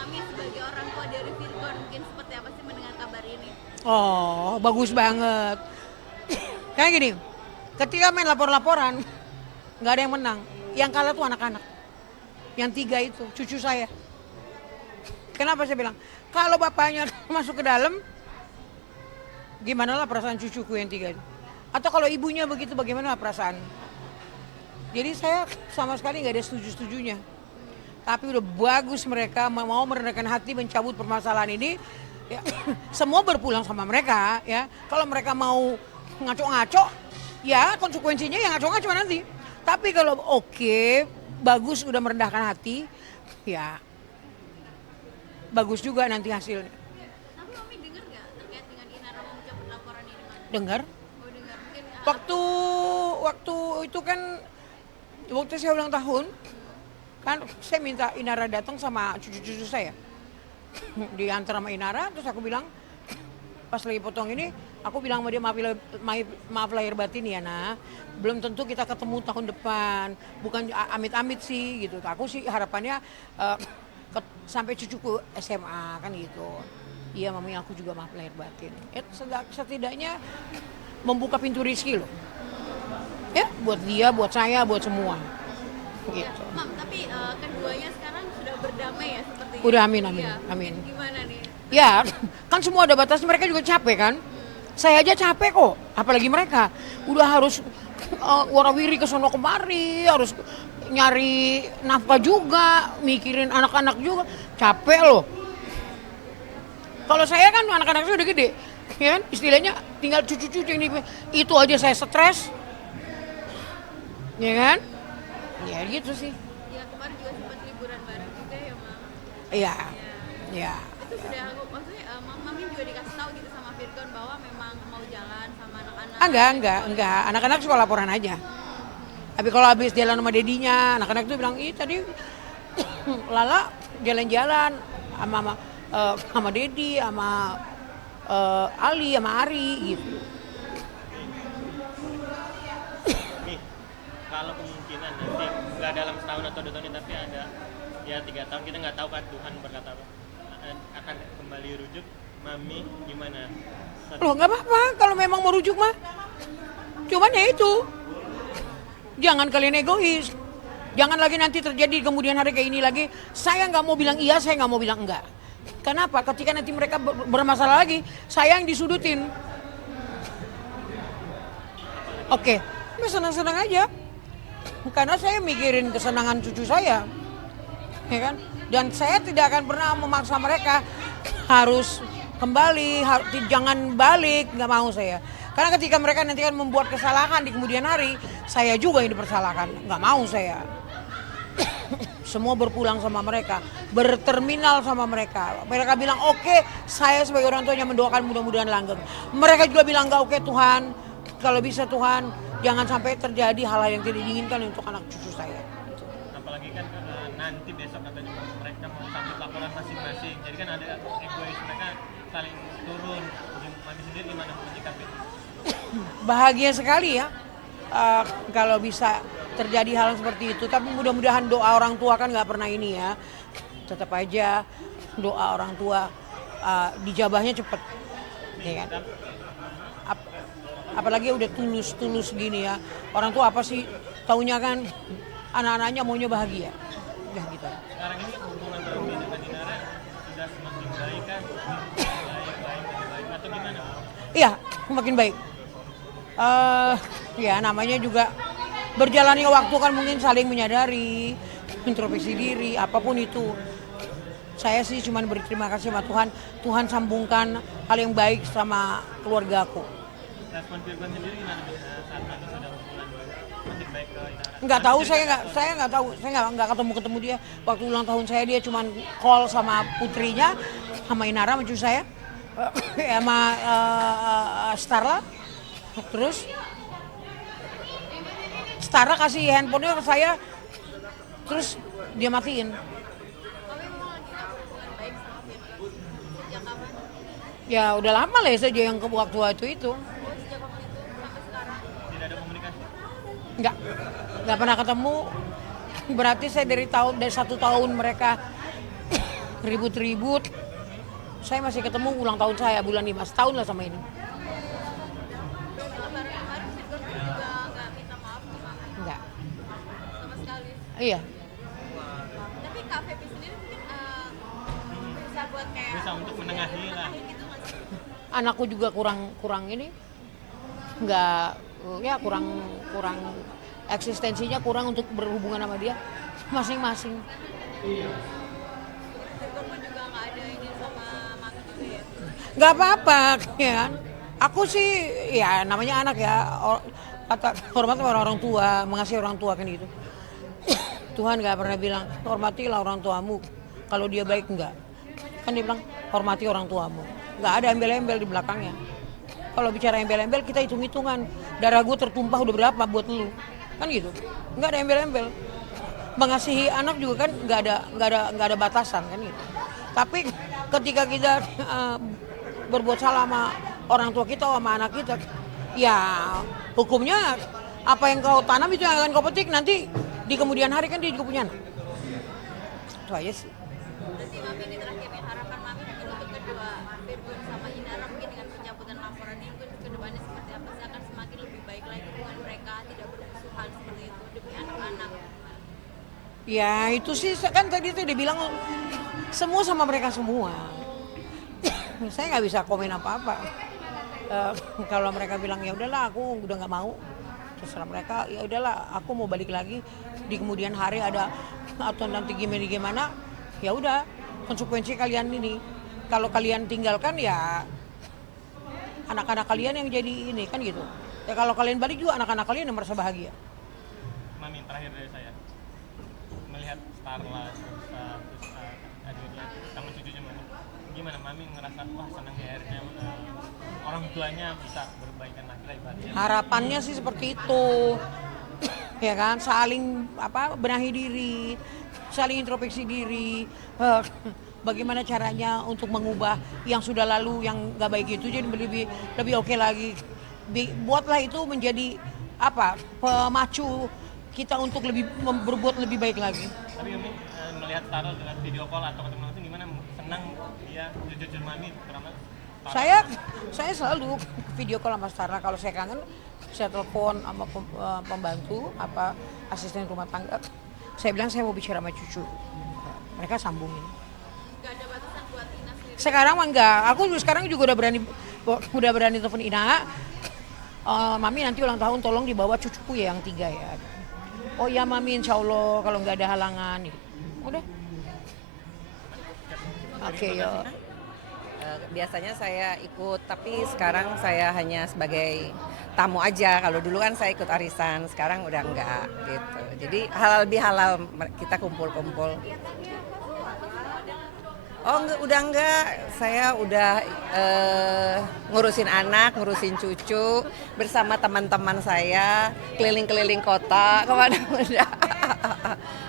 Mami sebagai orang tua dari Virgon mungkin seperti apa sih mendengar kabar ini? Oh, bagus banget. Kayak gini, ketika main lapor-laporan, nggak ada yang menang. Yang kalah tuh anak-anak. Yang tiga itu, cucu saya. Kenapa saya bilang? Kalau bapaknya masuk ke dalam, gimana lah perasaan cucuku yang tiga itu? Atau kalau ibunya begitu, bagaimana perasaan? Jadi saya sama sekali nggak ada setuju-setujunya. Tapi udah bagus mereka mau merendahkan hati mencabut permasalahan ini. Ya, semua berpulang sama mereka ya. Kalau mereka mau ngaco-ngaco, ya konsekuensinya yang ngaco-ngaco nanti. Tapi kalau oke, bagus udah merendahkan hati, ya bagus juga nanti hasilnya. Tapi Mami dengar nggak terkait dengan Inara mau mencabut laporan ini, Mami? Dengar? Oh dengar, mungkin Waktu waktu itu kan waktu saya ulang tahun, kan saya minta Inara datang sama cucu-cucu saya. Diantar sama Inara, terus aku bilang pas lagi potong ini, aku bilang sama dia maaf lahir batin ya nah, belum tentu kita ketemu tahun depan, bukan amit-amit sih gitu. Aku sih harapannya sampai cucuku SMA kan gitu. Iya mami aku juga maaf lahir batin. Ya, setidaknya membuka pintu rezeki loh. Ya buat dia, buat saya, buat semua. ya, Gitu. Mam, tapi keduanya sekarang sudah berdamai ya sepertinya. Udah amin amin Iya, amin. mungkin gimana nih? Ya, kan semua ada batas, mereka juga capek kan. Saya aja capek kok, apalagi mereka. Udah harus warawiri ke sono kemari, harus nyari nafkah juga, mikirin anak-anak juga. Capek loh. Kalau saya kan anak-anak saya udah gede, ya kan? Istilahnya tinggal cucu-cucu ini. Itu aja saya stres, ya kan? Ya gitu sih. Ya kemarin juga sempat liburan bareng juga ya, Mam. Iya, Ya. ya. Itu sudah maksudnya Mami juga dikasih tahu gitu sama Virgon bahwa memang mau jalan sama anak-anak. Ah, enggak. Anak-anak suka laporan aja. Tapi kalau habis jalan sama dedinya, anak-anak tuh bilang, ih tadi Lala jalan-jalan sama Dedi, sama Ali, sama Ari gitu. Nih, kalau kemungkinan nanti nggak dalam setahun atau 2 tahun ini, tapi ada ya 3 tahun, kita nggak tahu kan Tuhan berkata apa, akan kembali rujuk, Mami gimana? Loh nggak apa-apa kalau memang mau rujuk mah. Cuman ya itu, jangan kalian egois. Jangan lagi nanti terjadi kemudian hari kayak ini lagi. Saya nggak mau bilang iya, saya nggak mau bilang enggak. Kenapa? Ketika nanti mereka bermasalah lagi, saya yang disudutin. Oke, senang-senang aja. Karena saya mikirin kesenangan cucu saya, ya kan? Dan saya tidak akan pernah memaksa mereka harus kembali, jangan balik, nggak mau saya. Karena ketika mereka nanti kan membuat kesalahan di kemudian hari, saya juga yang dipersalahkan, nggak mau saya. Semua berpulang sama mereka, berterminal sama mereka. Mereka bilang oke, saya sebagai orang tuanya mendoakan mudah-mudahan langgeng. Mereka juga bilang enggak, oke Tuhan, kalau bisa Tuhan jangan sampai terjadi hal-hal yang tidak diinginkan untuk anak cucu saya. Apalagi kan nanti besok katanya mereka mau sambut laporan masing-masing, jadi kan ada egois mereka saling turun. Mami sendiri gimana menyikapi? Bahagia sekali ya kalau bisa terjadi hal seperti itu. Tapi mudah-mudahan doa orang tua kan nggak pernah ini ya. Tetap aja doa orang tua dijabahnya cepet, ya kan? Apalagi udah tulus gini ya. Orang tua apa sih taunya kan anak-anaknya maunya bahagia. Udah gitu. Sekarang ini hubungan Mami dengan Inara sudah semakin baik kan? Baik atau gimana? Iya, makin baik. Ya namanya juga berjalannya waktu kan mungkin saling menyadari, introspeksi diri, apapun itu. Saya sih cuma berterima kasih sama Tuhan. Tuhan sambungkan hal yang baik sama keluarga aku. Respon Virgon sendiri gimana saat Mami sudah hubungan makin baik ke Inara? Nggak tahu, saya nggak tahu, saya nggak ketemu dia. Waktu ulang tahun saya dia cuma call sama putrinya, sama Inara, sama cucu saya, sama Starla. Terus Starla kasih handphonenya ke saya, terus dia matiin. Mami memang lagi nggak hubungan baik sama Virgon sejak kapan? Ya udah lama lah ya saja yang ke waktu itu. Oh sejak waktu itu sampai sekarang. Tidak ada komunikasi? Nggak pernah ketemu. Berarti saya dari 1 tahun mereka ribut-ribut. Saya masih ketemu ulang tahun saya bulan 5, setahun lah sama ini. Lebaran kemarin Virgon pun juga nggak minta maaf ke mama Enggak. sama sekali. Iya. Tapi Kak Febi sendiri mungkin berusaha buat kayak Berusaha untuk menengahi lah. gitu nggak sih? Anakku juga kurang ini. Enggak, ya kurang eksistensinya kurang untuk berhubungan sama dia masing-masing. Virgon pun juga nggak ada ini sama mami juga ya. Nggak apa-apa ya kan. Aku sih ya namanya anak ya, kata hormat sama orang tua, mengasihi orang tua kan gitu. Tuhan nggak pernah bilang hormatilah orang tuamu kalau dia baik, enggak. Kan dia bilang hormati orang tuamu. Nggak ada embel-embel di belakangnya. Kalau bicara embel-embel kita hitung-hitungan. Darah gue tertumpah udah berapa buat lu. Kan gitu. Nggak ada embel-embel. Mengasihi anak juga kan nggak ada batasan kan gitu. Tapi ketika kita berbuat salah sama orang tua kita sama anak kita, ya hukumnya apa yang kau tanam itu yang akan kau petik nanti di kemudian hari kan dia juga punya anak. Itu aja sih. Berarti mami ini terakhir nih, harapan mami mungkin untuk kedua Virgon sama Inara mungkin dengan pencabutan laporan ini mungkin kedepannya seperti apa sih, akan semakin lebih baik lagi hubungan mereka, tidak bermusuhan seperti itu demi anak-anak. Ya itu sih kan tadi tuh dia bilang semua sama mereka semua. Saya nggak bisa komen apa-apa. Kalau mereka bilang ya udahlah aku udah nggak mau, terserah mereka. Ya udahlah aku mau balik lagi di kemudian hari ada atau nanti gimana ya udah konsekuensi kalian ini. Kalau kalian tinggalkan ya anak-anak kalian yang jadi ini kan gitu. Ya kalau kalian balik juga anak-anak kalian yang merasa bahagia. Mami, terakhir dari saya, melihat Starla terus akhirnya sama cucunya Mami, gimana Mami ngerasa wah senang ya akhirnya orang tuanya bisa berbaikan lagi lah ibaratnya. Harapannya sih seperti itu. Ya kan, saling benahi diri, saling introspeksi diri. Bagaimana caranya untuk mengubah yang sudah lalu yang nggak baik itu jadi lebih oke lagi. Buatlah itu menjadi pemacu kita untuk berbuat lebih baik lagi. Tapi Mami melihat Starla dengan video call atau ketemu langsung gimana? Senang dia cucu Mami terutama? Saya selalu video call sama Starla. Kalau saya kangen, saya telepon sama pembantu asisten rumah tangga. Saya bilang saya mau bicara sama cucu. Mereka sambungin. Gak ada batasan buat Ina sendiri. Sekarang mah enggak. Aku sekarang juga udah berani telepon Ina. Mami nanti ulang tahun tolong dibawa cucuku ya yang 3 ya. Oh ya Mami, insya Allah kalau nggak ada halangan. Udah. Oke, yuk. Biasanya saya ikut, tapi sekarang saya hanya sebagai tamu aja. Kalau dulu kan saya ikut arisan, sekarang udah enggak gitu. Jadi lebih halal kita kumpul-kumpul. Oh udah enggak, saya udah ngurusin anak, ngurusin cucu bersama teman-teman saya, keliling-keliling kota kemana-mana.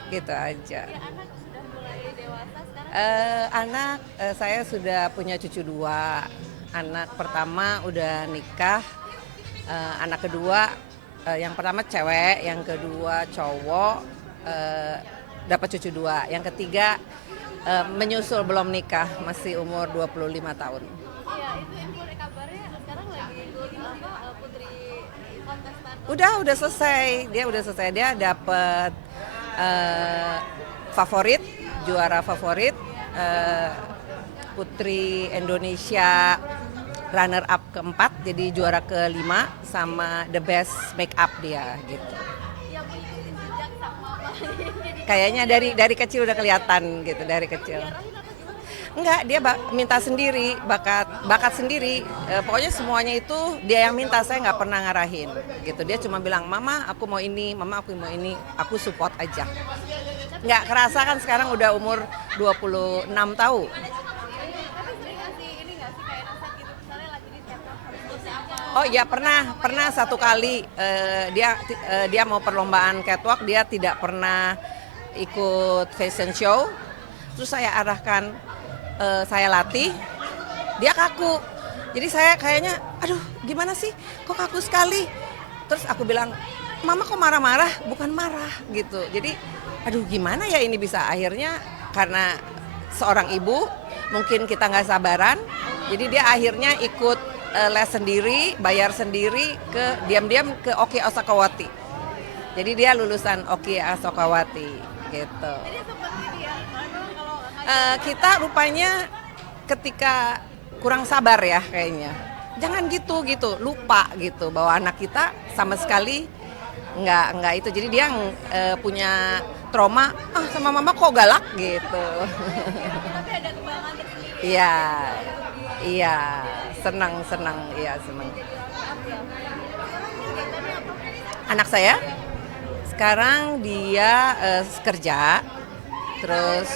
Gitu aja. Anak sudah mulai dewasa sekarang. Anak saya sudah punya cucu 2. Anak pertama udah nikah, anak kedua yang pertama cewek, yang kedua cowok, dapat cucu 2. Yang ketiga menyusul belum nikah, masih umur 25 tahun. Iya, itu info kabarnya sekarang lagi ikut putri kontestan. Udah selesai. Dia dapat favorit, juara favorit, Putri Indonesia runner up keempat, jadi juara ke-5 sama the best make up dia gitu. Yang mengikuti jejak sama jadi Kayaknya dari kecil udah kelihatan gitu, dari kecil. Enggak, dia minta sendiri, bakat sendiri. Pokoknya semuanya itu dia yang minta, saya nggak pernah ngarahin gitu. Dia cuma bilang, "Mama, aku mau ini, Mama, aku mau ini." Aku support aja. Nggak kerasa kan sekarang udah umur 26 tahun. tapi sering ngasih ini nggak sih kayak nasihat gitu, misalnya lagi di TikTok harus posting apa. Oh iya, pernah satu kali dia mau perlombaan catwalk, dia tidak pernah ikut fashion show. Terus saya arahkan, saya latih, dia kaku. Jadi saya kayaknya, aduh gimana sih, kok kaku sekali. Terus aku bilang, "Mama kok marah-marah?" Bukan marah gitu. Jadi aduh gimana ya ini bisa, akhirnya karena seorang ibu, mungkin kita nggak sabaran, jadi dia akhirnya ikut les sendiri, bayar sendiri diam-diam ke Oki Asokawati. Jadi dia lulusan Oki Asokawati gitu. Jadi seperti dia, kalau Kita rupanya ketika kurang sabar ya kayaknya. Jangan gitu, lupa gitu bahwa anak kita sama sekali nggak itu. Jadi dia punya trauma, sama mama kok galak gitu. tapi ada kebanggaan tersendiri. Iya, senang, iya senang. Anak saya sekarang dia kerja, terus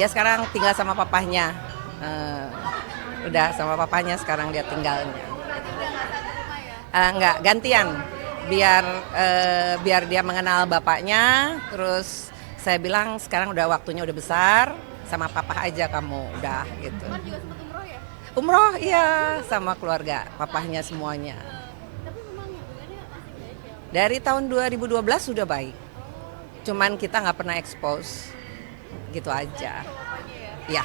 dia sekarang tinggal sama papahnya. Udah sama papahnya sekarang dia tinggalnya. Enggak, gantian. Biar dia mengenal bapaknya, terus saya bilang sekarang udah waktunya udah besar, sama papa aja kamu udah gitu. Kan juga sempat umroh ya? Umroh iya sama keluarga, papahnya semuanya. Tapi memang hubungannya masih baik ya? Dari tahun 2012 sudah baik. Cuman kita nggak pernah expose gitu aja. Bapaknya ya? Ya.